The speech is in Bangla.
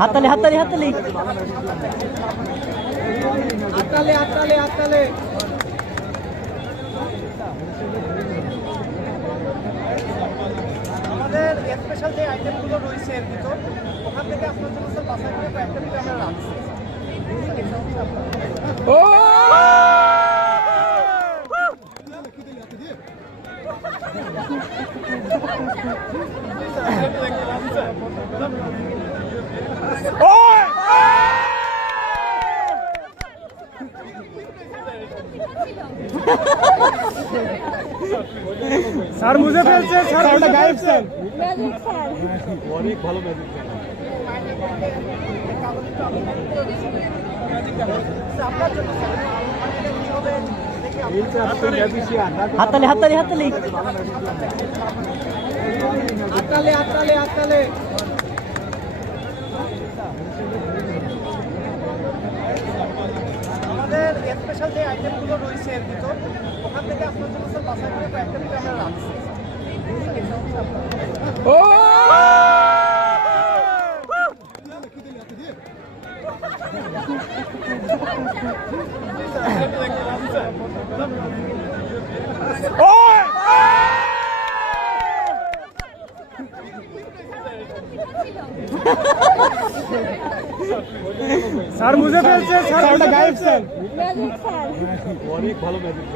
হাততালি হাততালি হাততালি হাততালি হাততালি হাততালি। আমাদের স্পেশাল যে আইটেমগুলো রয়েছে এর ভিতর, ওখান থেকে আপনার জন্য স্যার বাছাই করে কয়েকটা ভিতরে আমরা রাখছি। স্যার বুঝে ফেলছে, স্যার ওটা গায়েব স্যার। অনেক ভালো ম্যাজিক হাততালি হাততালি হাততালি হাততালি হাততালি হাততালি। আমাদের স্পেশাল যে আইটেমগুলো রয়েছে এর ভিতর, ওখান থেকে আপনার জন্য স্যার বাছাই করে কয়েকটা ভিতরে আমরা রাখছি। স্যার বুঝে ফেলছে, স্যার ওটা গায়েব স্যার। অনেক ভালো ম্যাজিক